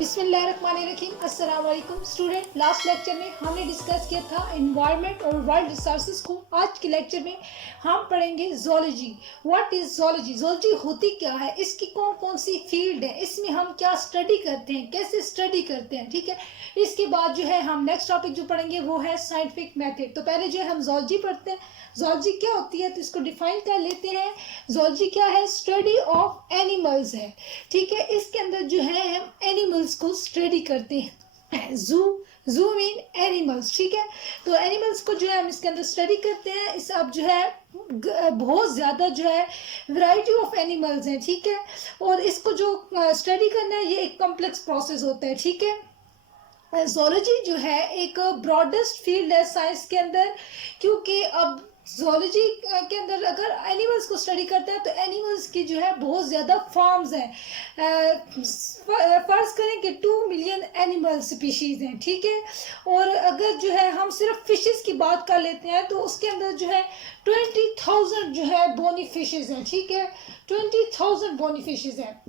बिस्मिल्लाहिर्रहमानिर्रहीम। अस्सलाम वालेकुम स्टूडेंट। लास्ट लेक्चर में हमने डिस्कस किया था एनवायरनमेंट और वर्ल्ड रिसोर्सेज को। आज के लेक्चर में हम पढ़ेंगे zoology. What is zoology? Zoology होती क्या है, इसकी कौन कौन सी फील्ड है, इसमें हम क्या स्टडी करते हैं, कैसे स्टडी करते हैं, ठीक है। इसके बाद जो है हम नेक्स्ट टॉपिक जो पढ़ेंगे वो है साइंटिफिक मेथड। तो पहले जो है हम ज़ूलॉजी पढ़ते हैं। ज़ूलॉजी क्या होती है तो इसको डिफाइन कर लेते हैं। ज़ूलॉजी क्या है? स्टडी ऑफ एनिमल्स है, ठीक है। इसके अंदर जो है हम एनिमल्स को स्टडी करते हैं। जू मीन एनिमल्स, ठीक है। तो एनिमल्स को जो है हम इसके अंदर स्टडी करते हैं। इस अब जो है बहुत ज़्यादा जो है वैरायटी ऑफ एनिमल्स हैं, ठीक है। और इसको जो स्टडी करना है ये एक कॉम्प्लेक्स प्रोसेस होता है, ठीक है। ज़ूलॉजी जो है एक ब्रॉडेस्ट फील्ड है साइंस के अंदर, क्योंकि अब ज़ूलॉजी के अंदर अगर एनिमल्स को स्टडी करते हैं तो एनिमल्स की जो है बहुत ज़्यादा फॉर्म्स हैं। फर्ज करें कि 2 मिलियन एनिमल स्पीशीज़ हैं, ठीक है। और अगर जो है हम सिर्फ फिशेस की बात कर लेते हैं तो उसके अंदर जो है 20,000 जो है बोनी फिशेस हैं, ठीक है। 20,000 बोनी फिशेस हैं।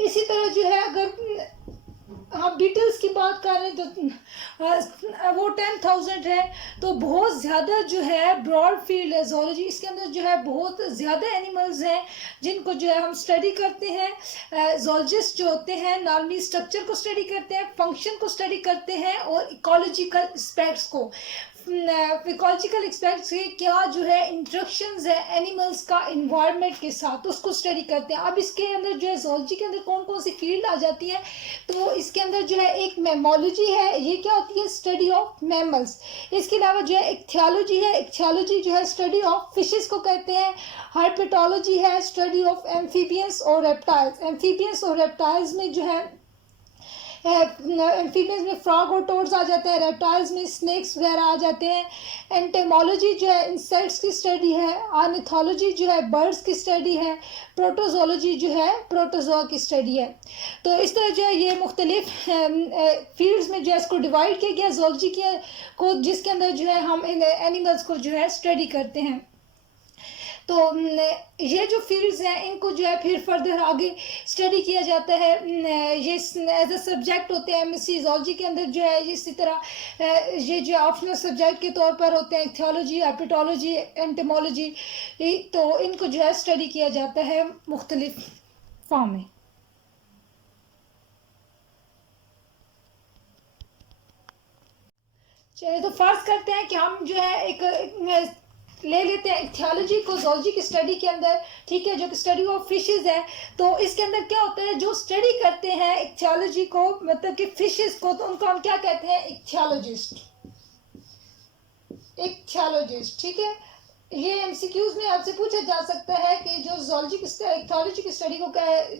इसी तरह जो है अगर हम बीटल्स की बात कर रहे हैं तो वो 10,000 है। तो बहुत ज़्यादा जो है ब्रॉड फील्ड है ज़ूलॉजी। इसके अंदर जो है बहुत ज़्यादा एनिमल्स हैं जिनको जो है हम स्टडी करते हैं। ज़ूलॉजिस्ट जो होते हैं नॉर्मली स्ट्रक्चर को स्टडी करते हैं, फंक्शन को स्टडी करते हैं और इकोलॉजिकल एस्पेक्ट्स को। इकोलॉजिकल एस्पेक्ट्स के क्या जो है इंटरेक्शंस है एनिमल्स का इन्वायरमेंट के साथ, उसको स्टडी करते हैं। अब इसके अंदर जो है ज़ूलॉजी के अंदर कौन कौन सी फील्ड आ जाती है तो इसके अंदर जो है एक मैमोलॉजी है, ये क्या होती है? Study of mammals. इसके अलावा जो है इक्थियोलॉजी है, इक्थियोलॉजी जो है स्टडी ऑफ फिशेस को कहते हैं। हर्पेटोलॉजी है, स्टडी ऑफ एम्फीबियंस और रेप्टाइल्स। एम्फीबियंस और रेप्टाइल्स में जो है एम्फीबियंस में फ्रॉग और टोड्स आ जाते हैं, रेप्टाइल्स में स्नेक्स वगैरह आ जाते हैं। एंटेमोलॉजी जो है इंसेक्ट्स की स्टडी है। ऑर्निथोलॉजी जो है बर्ड्स की स्टडी है। प्रोटोजोलॉजी जो है प्रोटोजोआ की स्टडी है। तो इस तरह जो है ये मुख्तलिफ फील्ड्स में जो है इसको डिवाइड किया गया ज़ूलॉजी के को, जिसके अंदर जो है हम इन एनिमल्स को जो है स्टडी करते हैं। तो ये जो फील्ड्स हैं इनको जो है फिर फर्दर आगे स्टडी किया जाता है। ये एज अ सब्जेक्ट होते हैं एमएससी ज़ूलॉजी के अंदर जो है। इसी तरह ये जो ऑप्शनल सब्जेक्ट के तौर पर होते हैं थियोलॉजी, एपिटोलॉजी, एंटेमोलॉजी। तो इनको जो है स्टडी किया जाता है मुख्तलिफ फॉर्म में। चलिए तो फर्ज करते हैं कि हम जो है एक ले लेते हैं थियोलॉजी को ज़ूलॉजी की स्टडी के अंदर, ठीक है, जो कि स्टडी ऑफ फिशेस है। तो इसके अंदर क्या होता है, जो स्टडी करते हैं थियोलॉजी को, मतलब कि फिशेस को, तो उनको हम क्या कहते हैं? इक्थियोलॉजिस्ट। इक्थियोलॉजिस्ट, ठीक है। ये एमसीक्यूज में आपसे पूछा जा सकता है कि जो ज़ूलॉजी की इक्थियोलॉजी की स्टडी को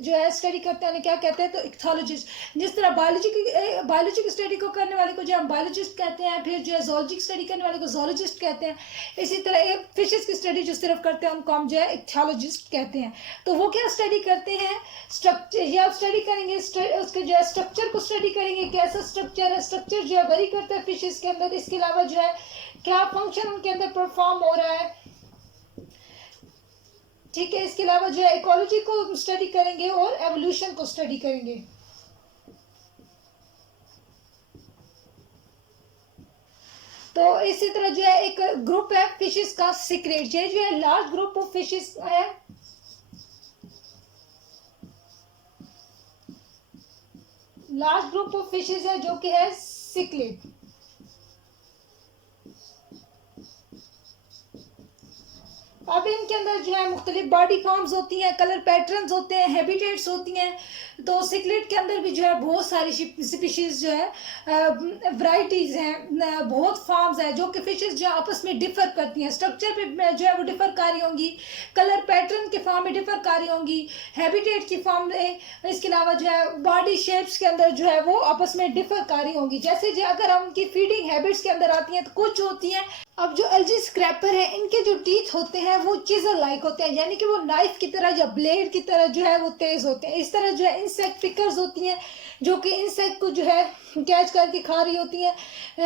जो है स्टडी करते हैं क्या कहते हैं? तो इक्थियोलॉजिस्ट। जिस तरह बायोलॉजी की स्टडी को करने वाले को जो हम बायोलॉजिस्ट कहते हैं, फिर जो है ज़ूलॉजी की स्टडी करने वाले को ज़ूलॉजिस्ट कहते हैं। इसी तरह फिशेस की स्टडी जो सिर्फ करते हैं उनको हम जो है इक्थियोलॉजिस्ट कहते हैं। तो वो क्या स्टडी करते हैं? स्ट्रक्चर। ये आप स्टडी करेंगे, उसके जो है स्ट्रक्चर को स्टडी करेंगे, कैसा स्ट्रक्चर है, स्ट्रक्चर जो है वेरी करता है फिशेस के अंदर। इसके अलावा जो है क्या फंक्शन उनके अंदर परफॉर्म हो रहा है, ठीक है। इसके अलावा जो है इकोलॉजी को स्टडी करेंगे और एवोल्यूशन को स्टडी करेंगे। तो इसी तरह जो है एक ग्रुप है फिशेस का सिक्रेट। ये जो है लार्ज ग्रुप ऑफ फिशेस है। लार्ज ग्रुप ऑफ फिशेस है जो कि है सिक्लेट। अब इनके अंदर जो है मुख्तलिफ बॉडी फॉर्म्स होती हैं, कलर पैटर्न्स होते हैं, हैबिटेट्स होती हैं। तो सिक्लेट के अंदर भी जो है बहुत सारी स्पीशीज़ जो है वैरायटीज़ हैं, बहुत फॉर्म्स हैं जो कि फिशेस जो आपस में डिफ़र करती हैं। स्ट्रक्चर पे जो है वो डिफ़र कर रही होंगी, कलर पैटर्न के फॉर्म में डिफ़र कर रही होंगी, हैबिटेट की फॉर्म में। इसके अलावा जो है बॉडी शेप्स के अंदर जो है वो आपस में डिफ़र कर रही होंगी। जैसे जो अगर हम उनकी फीडिंग हैबिट्स के अंदर आती हैं तो कुछ होती हैं। अब जो एलजी स्क्रैपर है इनके जो टीथ होते हैं वो चिजल लाइक होते हैं, यानी कि वो नाइफ की तरह या ब्लेड की तरह जो है वो तेज होते हैं। इस तरह जो है इंसेक्ट पिकर्स होती हैं जो कि इंसेक्ट को जो है कैच करके खा रही होती हैं,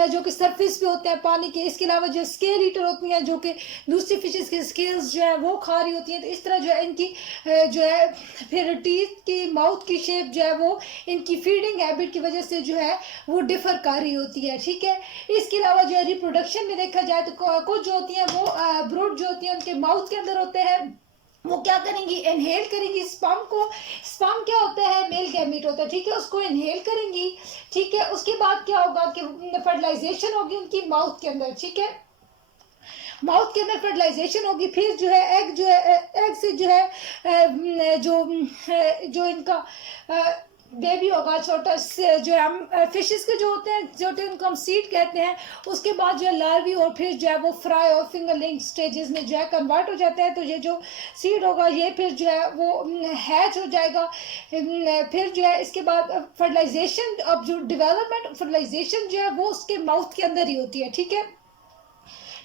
जो कि सरफेस पे होते हैं पानी के। इसके अलावा जो स्केल ईटर होती हैं जो कि दूसरी फिशेस के स्केल्स जो है वो खा रही होती हैं। तो इस तरह जो है इनकी जो है फिर टीथ की माउथ की शेप जो है वो इनकी फीडिंग हैबिट की वजह से जो है वो डिफर कर रही होती है, ठीक है। इसके अलावा जो है रिप्रोडक्शन में देखा जाए तो कुछ जो होती हैं वो ब्रूड जो होती हैं उनके माउथ के अंदर होते हैं, वो क्या करेंगी, इनहेल करेंगी स्पर्म को। स्पर्म क्या होता है, मेल गैमीट होता है, ठीक है, उसको इनहेल करेंगी, ठीक है। उसके बाद क्या होगा कि फर्टिलाइजेशन होगी उनकी माउथ के अंदर, ठीक है। माउथ के अंदर फर्टिलाइजेशन होगी, फिर जो है एग से जो है जो इनका बेबी होगा छोटा से, जो है हम फिशेस के जो होते हैं छोटे उनको हम सीड कहते हैं। उसके बाद जो है लार्वी और फिर जो है वो फ्राई और फिंगरलिंग स्टेजेस में जो है कन्वर्ट हो जाता है। तो ये जो सीड होगा ये फिर जो है वो हैच हो जाएगा। फिर जो है इसके बाद फर्टिलाइजेशन, अब जो डेवलपमेंट फर्टिलाइजेशन जो है वो उसके माउथ के अंदर ही होती है, ठीक है।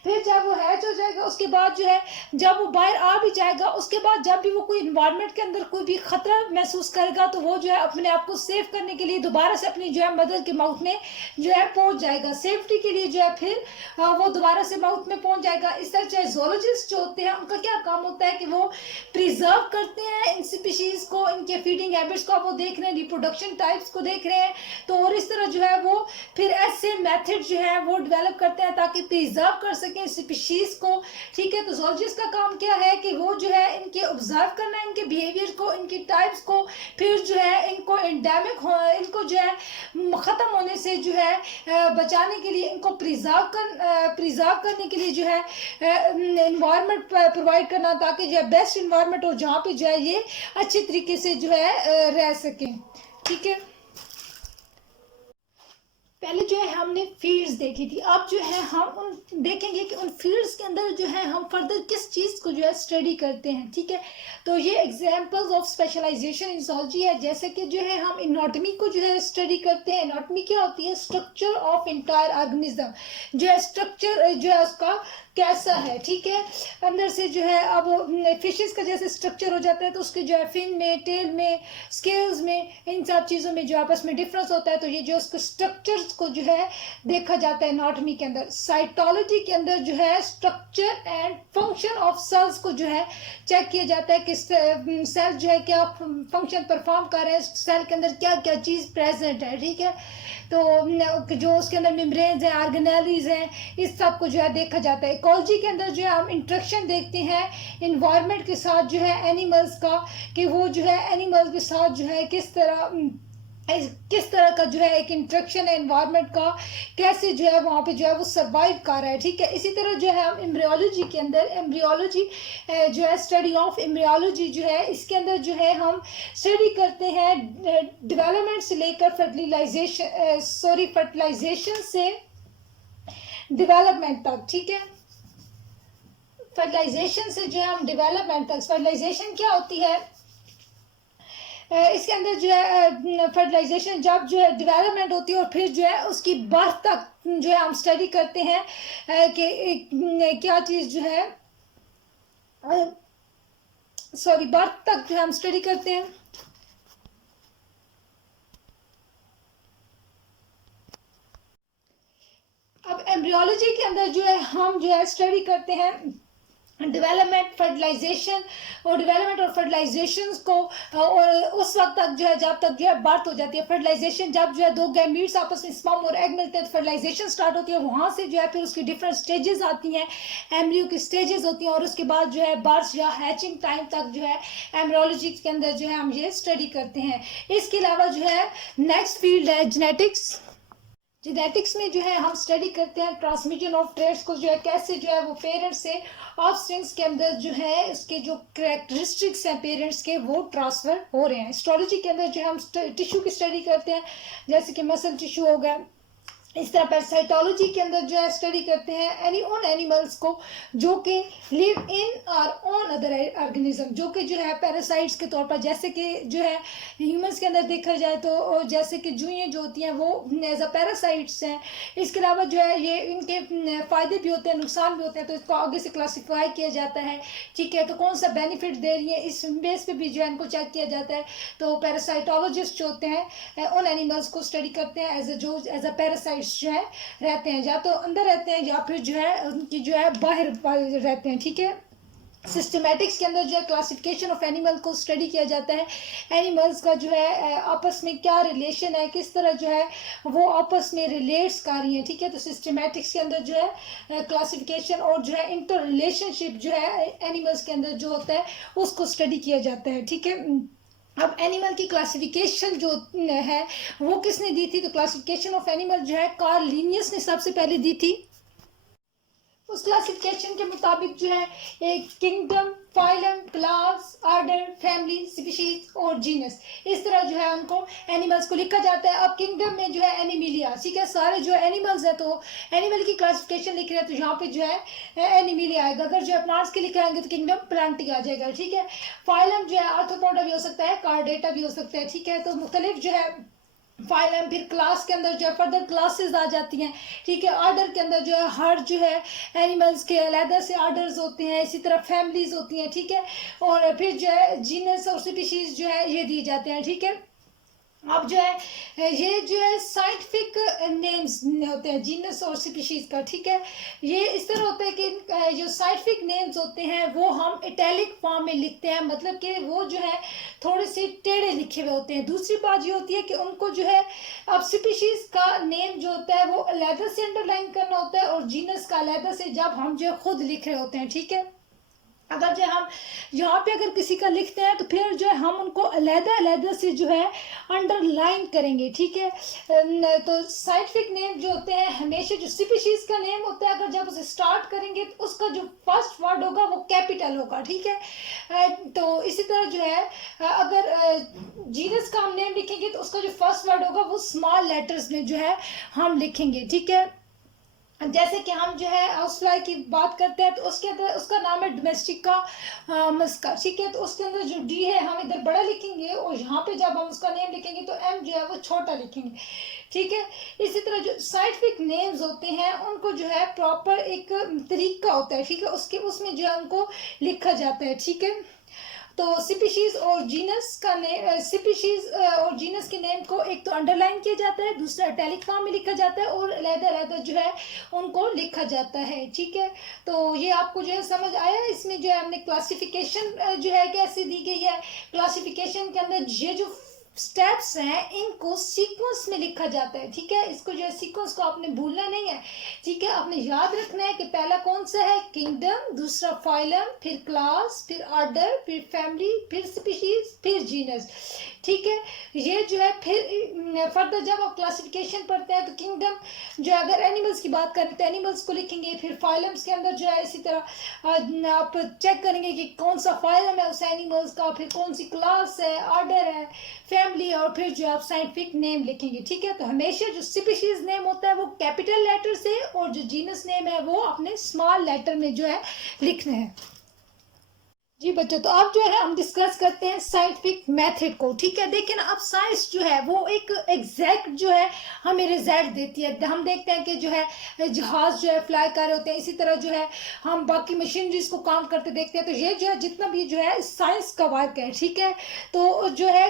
फिर जब वो हैच हो जाएगा उसके बाद जो है जब वो बाहर आ भी जाएगा, उसके बाद जब भी वो कोई इन्वायरमेंट के अंदर कोई भी खतरा महसूस करेगा तो वो जो है अपने आप को सेव करने के लिए दोबारा से अपनी जो है मदर के माउथ में जो है पहुंच जाएगा, सेफ्टी के लिए जो है फिर वो दोबारा से माउथ में पहुंच जाएगा। इस तरह जो जोलॉजिस्ट जो होते हैं उनका क्या काम होता है कि वो प्रिजर्व करते हैं इन स्पीशीज को, इनके फीडिंग हैबिट्स को वो देख रहे हैं, रिप्रोडक्शन टाइप्स को देख रहे हैं। तो और इस तरह जो है वो फिर ऐसे मेथड जो है वो डेवलप करते हैं ताकि प्रिजर्व कर सके स्पीशीज को, ठीक है। तो जोलॉजिस्ट का काम क्या है कि वो जो है इनके ऑब्जर्व करना है, इनके बिहेवियर को, इनकी टाइप्स को, फिर जो है इनको एंडेमिक इनको जो है खत्म होने से जो है बचाने के लिए इनको प्रिजर्व करने के लिए जो है इन्वायरमेंट प्रोवाइड करना, ताकि जो है बेस्ट इन्वायरमेंट हो जहाँ पे जो है ये अच्छे तरीके से जो है रह सकें, ठीक है। पहले जो है हमने फील्ड्स देखी थी, अब जो है हम उन देखेंगे कि उन फील्ड्स के अंदर जो है हम फर्दर किस चीज़ को जो है स्टडी करते हैं, ठीक है। तो ये examples of specialisation in zoology है, जैसे कि जो है हम एनाटॉमी को जो है स्टडी करते हैं। एनाटॉमी क्या होती है, स्ट्रक्चर ऑफ इंटायर ऑर्गेनिज्म, जो है स्ट्रक्चर जो है उसका कैसा है, ठीक है। अंदर से जो है अब फिशेस का जैसे स्ट्रक्चर हो जाता है तो उसके जो है फिन में, टेल में, स्केल्स में, इन सब चीज़ों में जो आपस में डिफरेंस होता है। तो ये जो उसके स्ट्रक्चर्स को जो है देखा जाता है एनाटॉमी के अंदर। साइटोलॉजी के अंदर जो है structure and function of cells को जो है चेक किया जाता है कि सेल जो है क्या फंक्शन परफॉर्म कर रहे हैं, सेल के अंदर क्या क्या चीज़ प्रेजेंट है, ठीक है। तो जो उसके अंदर मेम्ब्रेन्स हैं, ऑर्गेनेलीज हैं, इस सब को जो है देखा जाता है। इकोलॉजी के अंदर जो है हम इंट्रैक्शन देखते हैं इन्वायरमेंट के साथ जो है एनिमल्स का, कि वो जो है एनिमल्स के साथ जो है किस तरह का जो है एक इंट्रैक्शन है इन्वायरमेंट का, कैसे जो है वहाँ पे जो है वो सर्वाइव कर रहा है, ठीक है। इसी तरह जो है हम एम्ब्रियोलॉजी के अंदर एम्ब्रियोलॉजी जो है स्टडी ऑफ एम्ब्रियोलॉजी जो है इसके अंदर जो है हम स्टडी करते हैं डेवलपमेंट से लेकर फर्टिलाइजेशन से डेवलपमेंट तक, ठीक है। फर्टिलाइजेशन से जो है हम डेवलपमेंट तक, फर्टिलाइजेशन क्या होती है, इसके अंदर जो है फर्टिलाइजेशन जब जो है डेवलपमेंट होती है और फिर जो है उसकी बर्थ तक जो है हम स्टडी करते हैं कि क्या चीज़ जो है बर्थ तक जो है हम स्टडी करते हैं। अब एम्ब्रियोलॉजी के अंदर जो है हम जो है स्टडी करते हैं डेवलपमेंट फर्टिलाइजेशन और डेवलपमेंट और फर्टिलाइजेशन को, और उस वक्त तक जो है जब तक जो है बर्थ हो जाती है। फर्टिलाइजेशन जब जो है दो गैमीट्स आपस में स्पर्म और एग मिलते हैं तो फर्टिलाइजेशन स्टार्ट होती है, वहाँ से जो है फिर उसकी डिफरेंट स्टेजेस आती हैं, एम्ब्रियो की स्टेजेस होती हैं, और उसके बाद जो है बर्थ या हैचिंग टाइम तक जो है एम्ब्रियोलॉजी के अंदर जो है हम ये स्टडी करते हैं। इसके अलावा जो है नेक्स्ट फील्ड है जेनेटिक्स। जेनेटिक्स में जो है हम स्टडी करते हैं ट्रांसमिशन ऑफ ट्रेट्स को, जो है कैसे जो है वो पेरेंट्स से ऑफस्प्रिंग्स के अंदर जो है उसके जो कैरेक्टरिस्टिक्स हैं पेरेंट्स के वो ट्रांसफर हो रहे हैं। हिस्टोलॉजी के अंदर जो है हम टिश्यू की स्टडी करते हैं, जैसे कि मसल टिश्यू हो गया, इस तरह पैरासाइटोलॉजी के अंदर जो है स्टडी करते हैं उन एनिमल्स को जो कि लिव इन और ऑन अदर ऑर्गेनिज्म, जो कि जो है पैरासाइट्स के तौर पर, जैसे कि जो है ह्यूमंस के अंदर देखा जाए तो जैसे कि जुइयाँ जो होती हैं वो एज अ पैरासाइट्स हैं। इसके अलावा जो है ये इनके फ़ायदे भी होते हैं, नुकसान भी होते हैं, तो इसको आगे से क्लासीफाई किया जाता है। ठीक है, तो कौन सा बेनिफिट दे रही है इस बेस पे भी जो है इनको चेक किया जाता है। तो पैरासाइटोलॉजिस्ट जो होते हैं उन एनिमल्स को स्टडी करते हैं एज अ पैरासाइट्स जो है रहते हैं, या तो अंदर रहते हैं या फिर जो है उनकी जो है बाहर रहते हैं। ठीक है, सिस्टमेटिक्स के अंदर जो है क्लासिफिकेशन ऑफ एनिमल को स्टडी किया जाता है। एनिमल्स का जो है आपस में क्या रिलेशन है, किस तरह जो है वो आपस में रिलेट्स कर रही हैं। ठीक है, तो सिस्टमेटिक्स के अंदर जो है क्लासिफिकेशन और जो है इंटर रिलेशनशिप जो है एनिमल्स के अंदर जो होता है उसको स्टडी किया जाता है। ठीक है, अब एनिमल की क्लासिफिकेशन जो है वो किसने दी थी, तो क्लासिफिकेशन ऑफ एनिमल जो है कार्ल लिनियस ने सबसे पहले दी थी। उस क्लासिफिकेशन के मुताबिक जो है एक kingdom, phylum, class, order, family, species और जीनस, इस तरह जो है उनको एनिमल्स को लिखा जाता है। अब किंगडम में जो है एनिमिलिया, ठीक है, सारे जो एनिमल्स हैं, तो एनिमल की क्लासिफिकेशन लिख रहे हैं तो यहाँ पे जो है एनिमिलिया आएगा। अगर जो है प्लांट्स के लिखे आएंगे तो किंगडम प्लांटी आ जाएगा। ठीक है, फाइलम जो है आर्थ्रोपोडा भी हो सकता है, कार्डेटा भी हो सकता है। ठीक है, तो मुख्तलिफ जो है फाइलम, फिर क्लास के अंदर जो है फर्दर क्लासेस आ जाती हैं। ठीक है, ऑर्डर के अंदर जो है हर जो है एनिमल्स के अलग से ऑर्डर्स होते हैं, इसी तरह फैमिलीज होती हैं। ठीक है, और फिर जो है जीनस और स्पीशीज जो है ये दिए जाते हैं। ठीक है, अब जो है ये जो है साइंटिफिक नेम्स होते हैं जीनस और स्पीशीज का। ठीक है, ये इस तरह होता है कि जो साइंटिफिक नेम्स होते हैं वो हम इटैलिक फॉर्म में लिखते हैं, मतलब कि वो जो है थोड़े से टेढ़े लिखे हुए होते हैं। दूसरी बात ये होती है कि उनको जो है अब स्पीशीज का नेम जो होता है वो अलहदा से अंडरलाइन करना होता है और जीनस का अलहदा से जब हम जो खुद लिख रहे होते हैं। ठीक है, अगर जो हम यहाँ पे अगर किसी का लिखते हैं तो फिर जो है हम उनको अलहदा से जो है अंडरलाइन करेंगे। ठीक है, तो साइंटिफिक नेम जो होते हैं हमेशा जो स्पीशीज का नेम होता है, अगर जब उसे स्टार्ट करेंगे तो उसका जो फर्स्ट वर्ड होगा वो कैपिटल होगा। ठीक है, तो इसी तरह जो है अगर जीनस का हम नेम लिखेंगे तो उसका जो फर्स्ट वर्ड होगा वो स्मॉल लेटर्स में जो है हम लिखेंगे। ठीक है, जैसे कि हम जो है हाउस फ्लाई की बात करते हैं तो उसके अंदर उसका नाम है डोमेस्टिका मस्का। ठीक है, तो उसके अंदर जो डी है हम इधर बड़ा लिखेंगे और यहाँ पे जब हम उसका नेम लिखेंगे तो एम जो है वो छोटा लिखेंगे। ठीक है, इसी तरह जो साइंटिफिक नेम्स होते हैं उनको जो है प्रॉपर एक तरीका होता है। ठीक है, उसके उसमें जो है उनको लिखा जाता है। ठीक है, तो स्पीशीज और जीनस का नेम, स्पीशीज और जीनस के नेम को एक तो अंडरलाइन किया जाता है, दूसरा इटैलिक फॉर्म में लिखा जाता है और अलग-अलग जो है उनको लिखा जाता है। ठीक है, तो ये आपको जो है समझ आया। इसमें जो है हमने क्लासिफिकेशन जो है कैसे दी गई है, क्लासिफिकेशन के अंदर ये जो स्टेप्स हैं इनको सीक्वेंस में लिखा जाता है। ठीक है, इसको जो है सीक्वेंस को आपने भूलना नहीं है। ठीक है, आपने याद रखना है कि पहला कौन सा है, किंगडम, दूसरा फाइलम, फिर क्लास, फिर ऑर्डर, फिर फैमिली, फिर स्पीशीज, फिर जीनस। ठीक है, ये जो है फिर फर्दर जब आप क्लासिफिकेशन पढ़ते हैं तो किंगडम जो है अगर एनिमल्स की बात करें तो एनिमल्स को लिखेंगे, फिर फाइलम्स के अंदर जो है इसी तरह आप चेक करेंगे कि कौन सा फाइलम है उस एनिमल्स का, फिर कौन सी क्लास है, ऑर्डर है, फैमिली, और फिर जो आप साइंटिफिक नेम लिखेंगे। ठीक है, तो हमेशा जो स्पीशीज नेम होता है वो कैपिटल लेटर से और जो जीनस नेम है वो अपने स्मॉल लेटर में जो है लिखना है। जी बच्चों, तो अब जो है हम डिस्कस करते हैं साइंटिफिक मेथड को। ठीक है, देखिए ना, अब साइंस जो है वो एक एग्जैक्ट जो है हमें रिजल्ट देती है। हम देखते हैं कि जो है जहाज जो है फ्लाई कर रहे होते हैं, इसी तरह जो है हम बाकी मशीनरीज को काम करते देखते हैं। तो ये जो है जितना भी जो है साइंस का वर्क है। ठीक है, तो जो है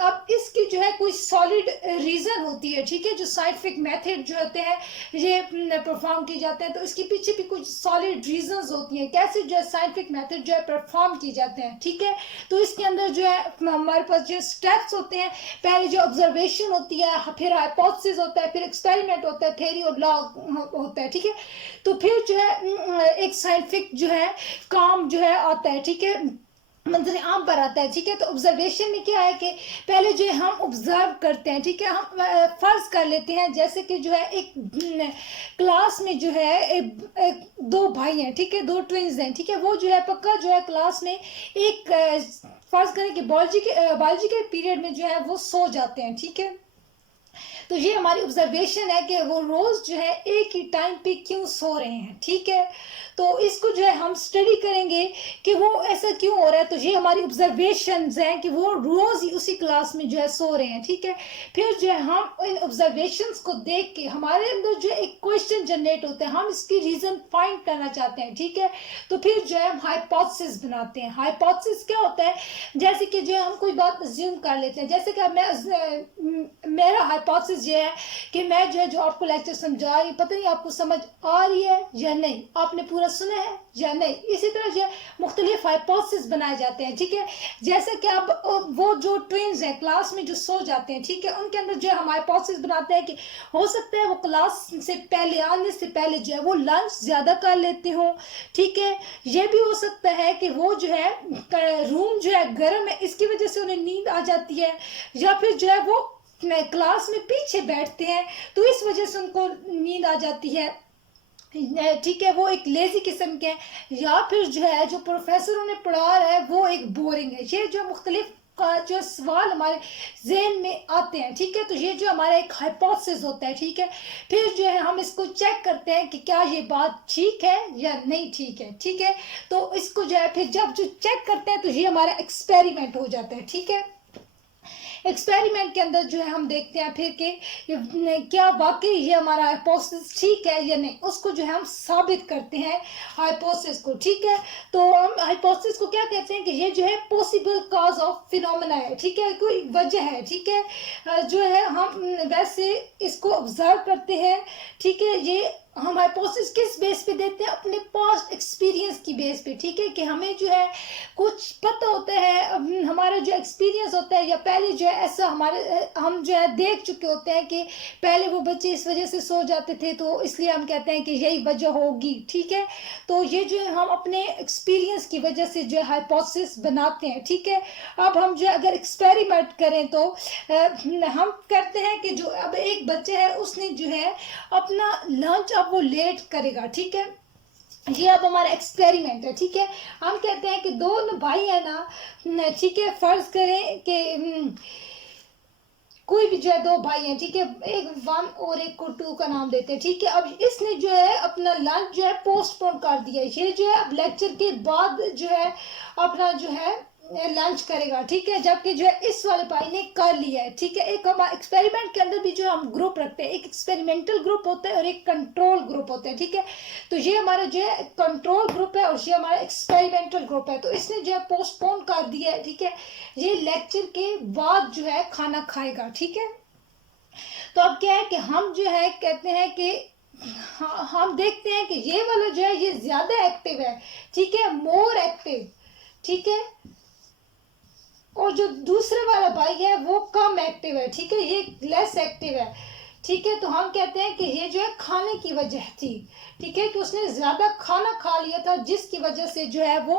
अब इसकी जो है कोई सॉलिड रीज़न होती है। ठीक है, जो साइंटिफिक मेथड जो होते हैं ये परफॉर्म किए जाते हैं, तो इसके पीछे भी कुछ सॉलिड रीजंस होती हैं कैसे जो है साइंटिफिक मेथड जो है परफॉर्म की जाते हैं। ठीक है, तो इसके अंदर जो है हमारे पास जो स्टेप्स होते हैं, पहले जो ऑब्जर्वेशन होती है, फिर हाइपोथेसिस होता है, फिर एक्सपेरिमेंट होता है, थ्योरी और लॉ होता है। ठीक है, तो फिर जो है एक साइंटिफिक जो है काम जो है आता है। ठीक है, मंजर आम पर आता है। ठीक है, तो ऑब्जर्वेशन में क्या है कि पहले जो है हम ऑब्जर्व करते हैं। ठीक है, हम फर्ज कर लेते हैं जैसे कि जो है एक क्लास में जो है दो भाई हैं। ठीक है, दो ट्विंस हैं। ठीक है, वो जो है पक्का जो है क्लास में एक फर्ज करें कि बायोलॉजी के पीरियड में जो है वो सो जाते हैं। ठीक है, तो ये हमारी ऑब्जर्वेशन है कि वो रोज जो है एक ही टाइम पे क्यों सो रहे हैं, ठीक है। तो इसको जो है हम स्टडी करेंगे कि वो ऐसा क्यों हो रहा है। तो ये हमारी ऑब्जर्वेशंस हैं कि वो रोज ही उसी क्लास में जो है सो रहे हैं, ठीक है। फिर जो है हम इन ऑब्जर्वेशंस को देख के हमारे अंदर जो एक क्वेश्चन जनरेट होता है, हम इसकी रीजन फाइंड करना चाहते हैं, ठीक है। तो फिर जो है हम हाइपोथेसिस बनाते हैं। हाइपोथेसिस क्या होता है, जैसे कि जो है हम कोई बात अज्यूम कर लेते हैं, जैसे कि मेरा हाइपोथेसिस ये है कि मैं जो आपको लेक्चर समझा रही, पता नहीं आपको समझ आ रही है या नहीं, आपने पूरा सुना है या नहीं। इसी तरह जो मुख्तलिफ हाइपोथेसिस बनाए जाते हैं, ठीक है। जैसे कि अब वो जो ट्विन्स हैं क्लास में जो सो जाते हैं, ठीक है, उनके अंदर जो है हम हाइपोथेसिस बनाते हैं कि हो सकता है वो क्लास से पहले आने से पहले जो है वो लंच ज़्यादा कर लेते हो, ठीक है। ये भी हो सकता है कि वो जो है रूम जो है गर्म है, इसकी वजह से उन्हें नींद आ जाती है, या फिर जो है वो क्लास में पीछे बैठते हैं तो इस वजह से उनको नींद आ जाती है, ठीक है, वो एक लेजी किस्म के हैं। या फिर जो है जो प्रोफेसर उन्हें पढ़ा रहा है वो एक बोरिंग है। ये जो मुख्तलिफ का जो सवाल हमारे जहन में आते हैं, ठीक है। तो ये जो हमारा एक हाइपोथेसिस होता है, ठीक है। फिर जो है हम इसको चेक करते हैं कि क्या ये बात ठीक है या नहीं ठीक है, ठीक है। तो इसको जो है फिर जब जो चेक करते हैं तो ये हमारा एक्सपेरिमेंट हो जाता है, ठीक है। एक्सपेरिमेंट के अंदर जो है हम देखते हैं फिर कि क्या वाकई ये हमारा हाइपोथेसिस ठीक है या नहीं, उसको जो है हम साबित करते हैं हाइपोथेसिस को, ठीक है। तो हम हाइपोथेसिस को क्या कहते हैं कि ये जो है पॉसिबल कॉज ऑफ फिनोमेना है, ठीक है, कोई वजह है, ठीक है। जो है हम वैसे इसको ऑब्जर्व करते हैं, ठीक है। ये हम हाइपोथेसिस किस बेस पे देते हैं, अपने पास्ट एक्सपीरियंस की बेस पे, ठीक है, कि हमें जो है कुछ पता होता है, हमारा जो एक्सपीरियंस होता है, या पहले जो है ऐसा हम जो है देख चुके होते हैं कि पहले वो बच्चे इस वजह से सो जाते थे, तो इसलिए हम कहते हैं कि यही वजह होगी, ठीक है। तो ये जो है हम अपने एक्सपीरियंस की वजह से जो है हाइपोथेसिस बनाते हैं, ठीक है। अब हम जो अगर एक्सपेरिमेंट करें तो हम करते हैं कि जो अब एक बच्चा है उसने जो है अपना लंच अब वो लेट करेगा, ठीक है। ये अब हमारा एक्सपेरिमेंट है, ठीक है। हम कहते हैं कि दोनों भाई है ना, ठीक है, फर्ज करें कि कोई भी जो है दो भाई हैं, ठीक है, एक 1 और एक को 2 का नाम देते हैं, ठीक है। अब इसने जो है अपना लंच जो है पोस्टपोन कर दिया, ये जो है अब लेक्चर के बाद जो है अपना जो है लंच करेगा, ठीक है, जबकि जो है इस वाले भाई ने कर लिया है, ठीक है। एक हम एक्सपेरिमेंट के अंदर भी जो हम ग्रुप रखते हैं, एक एक्सपेरिमेंटल ग्रुप होता है और एक कंट्रोल ग्रुप होता है, ठीक है। तो ये हमारा जो है कंट्रोल ग्रुप है और ये हमारा एक्सपेरिमेंटल ग्रुप है। तो इसने जो है पोस्टपोन कर दिया है, ठीक है, ये लेक्चर के बाद जो है खाना खाएगा, ठीक है। तो अब क्या है कि हम जो है कहते हैं कि हम देखते हैं कि ये वाला जो है ये ज्यादा एक्टिव है, ठीक है, मोर एक्टिव, ठीक है, और जो दूसरे वाला भाई है वो कम एक्टिव है, ठीक है, ये लेस एक्टिव है, ठीक है। तो हम कहते हैं कि ये जो है खाने की वजह थी, ठीक है, कि उसने ज्यादा खाना खा लिया था जिसकी वजह से जो है वो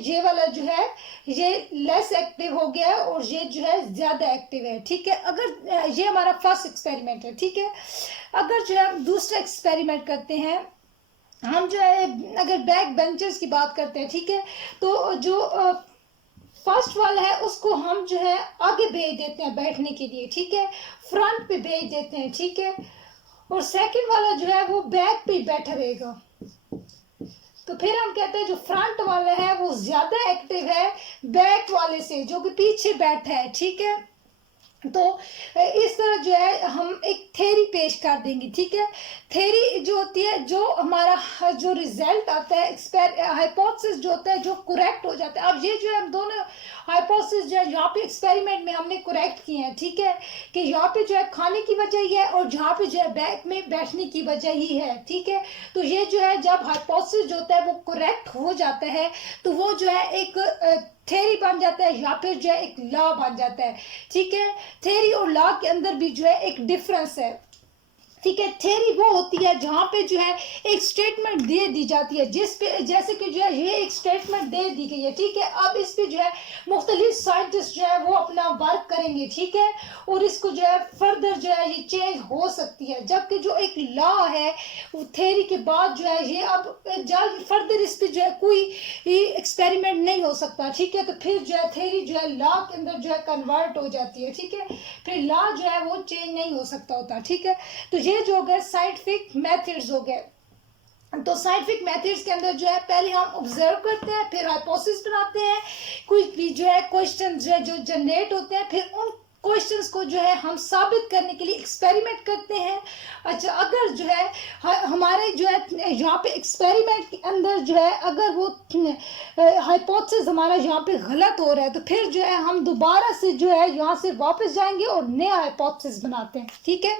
ये वाला जो है ये लेस एक्टिव हो गया है और ये जो है ज्यादा एक्टिव है, ठीक है। अगर ये हमारा फर्स्ट एक्सपेरिमेंट है, ठीक है। अगर जो है हम दूसरा एक्सपेरिमेंट करते हैं, हम जो है अगर बैक बेंचर्स की बात करते हैं, ठीक है, तो जो फर्स्ट वाला है उसको हम जो है आगे भेज देते हैं बैठने के लिए, ठीक है, फ्रंट पे भेज देते हैं, ठीक है, और सेकंड वाला जो है वो बैक पे बैठा रहेगा। तो फिर हम कहते हैं जो फ्रंट वाला है वो ज्यादा एक्टिव है बैक वाले से जो कि पीछे बैठा है, ठीक है। तो इस तरह जो है हम एक थ्योरी पेश कर देंगे, ठीक है। थ्योरी जो होती है, जो हमारा जो रिजल्ट आता है, हाइपोथेसिस जो होता है जो करेक्ट हो जाता है। अब ये जो है हम दोनों हाइपोथेसिस जो है यहाँ पे एक्सपेरिमेंट में हमने करेक्ट किए हैं, ठीक है, कि यहाँ पे जो है खाने की वजह ही है और जहाँ पे जो है बैक में बैठने की वजह ही है, ठीक है। तो ये जो है जब हाइपोथेसिस जो होता है वो करेक्ट हो जाता है तो वो जो है एक थ्योरी बन जाता है या फिर जो है एक लॉ बन जाता है, ठीक है। थ्योरी और लॉ के अंदर भी जो है एक डिफरेंस है। ठीक है। थ्योरी वो होती है जहाँ पे जो है एक स्टेटमेंट दे दी जाती है, जिस पे जैसे कि जो है ये एक स्टेटमेंट दे दी गई है, ठीक है। अब इस पे जो है मुख्तलिफ साइंटिस्ट जो है वो अपना वर्क करेंगे, ठीक है, और इसको जो है फर्दर जो है ये चेंज हो सकती है। जबकि जो एक लॉ है वो थ्योरी के बाद जो है ये अब जब फर्दर इस पे जो है कोई एक्सपेरिमेंट नहीं हो सकता, ठीक है। तो फिर जो है थ्योरी जो है लॉ के अंदर जो है कन्वर्ट हो जाती है, ठीक है। फिर लॉ जो है वो चेंज नहीं हो सकता होता, ठीक है। तो ये जो हो गए साइंटिफिक मेथड्स हो गए। तो साइंटिफिक मेथड्स के अंदर जो है पहले हम ऑब्जर्व करते हैं, फिर हाइपोथेसिस बनाते हैं, कोई भी जो है क्वेश्चन जो है जो जनरेट होते हैं, फिर उन क्वेश्चंस को जो है हम साबित करने के लिए एक्सपेरिमेंट करते हैं। अच्छा, अगर जो है हमारे जो है यहाँ पे एक्सपेरिमेंट के अंदर जो है अगर वो हाइपोथेसिस हमारा यहाँ पे गलत हो रहा है, तो फिर जो है हम दोबारा से जो है यहाँ से वापस जाएंगे और नया हाइपोथेसिस बनाते हैं, ठीक है।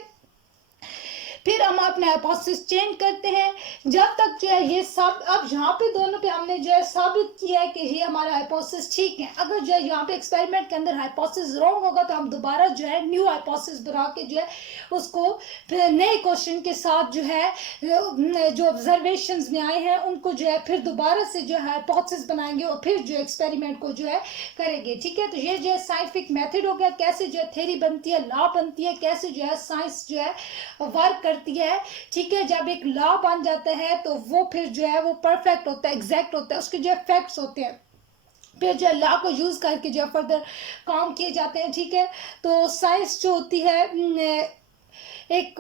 फिर हम अपने हाइपोथेसिस चेंज करते हैं जब तक जो है ये सब, अब यहाँ पे दोनों पे हमने जो है साबित किया है कि ये हमारा हाइपोथेसिस ठीक है। अगर जो है यहाँ पे एक्सपेरिमेंट के अंदर हाइपोथेसिस रॉन्ग होगा तो हम दोबारा जो है न्यू हाइपोथेसिस बना के जो है उसको फिर नए क्वेश्चन के साथ जो है जो ऑब्जर्वेशंस में आए हैं उनको जो है फिर दोबारा से जो है हाइपोथेसिस बनाएंगे और फिर जो एक्सपेरिमेंट को जो है करेंगे, ठीक है। तो ये जो है साइंटिफिक मेथड हो गया, कैसे जो है थ्योरी बनती है, लॉ बनती है, कैसे जो है साइंस जो है वर्क करती है, ठीक है। जब एक लॉ बन जाता है तो वो फिर जो है वो परफेक्ट होता है, एग्जैक्ट होता है, उसके जो है फैक्ट्स होते हैं, फिर जो लॉ को यूज करके जो है फर्दर काम किए जाते हैं, ठीक है। तो साइंस जो होती है एक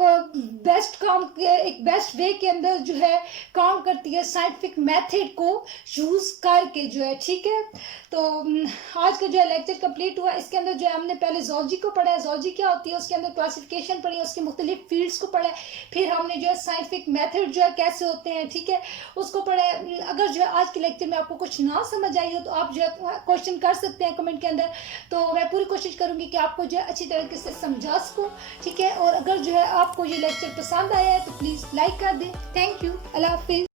बेस्ट वे के अंदर जो है काम करती है साइंटिफिक मेथड को यूज करके जो है, ठीक है। तो आज का जो है लेक्चर कंप्लीट हुआ। इसके अंदर जो है हमने पहले जोलॉजी को पढ़ा है, जोलॉजी क्या होती है, उसके अंदर क्लासिफिकेशन पढ़ी, उसकी मुख्तलिफ फील्ड्स को पढ़ा है, फिर हमने जो है साइंटिफिक मेथड जो है कैसे होते हैं, ठीक है, उसको पढ़ा है। अगर जो है आज के लेक्चर में आपको कुछ ना समझ आई हो तो आप जो है क्वेश्चन कर सकते हैं कमेंट के अंदर, तो मैं पूरी कोशिश करूंगी कि आपको जो है अच्छी तरीके से समझा सकूं, ठीक है। और अगर जो है आपको ये लेक्चर पसंद आया है तो प्लीज़ लाइक कर दें। थैंक यू, अल्लाह हाफिज़।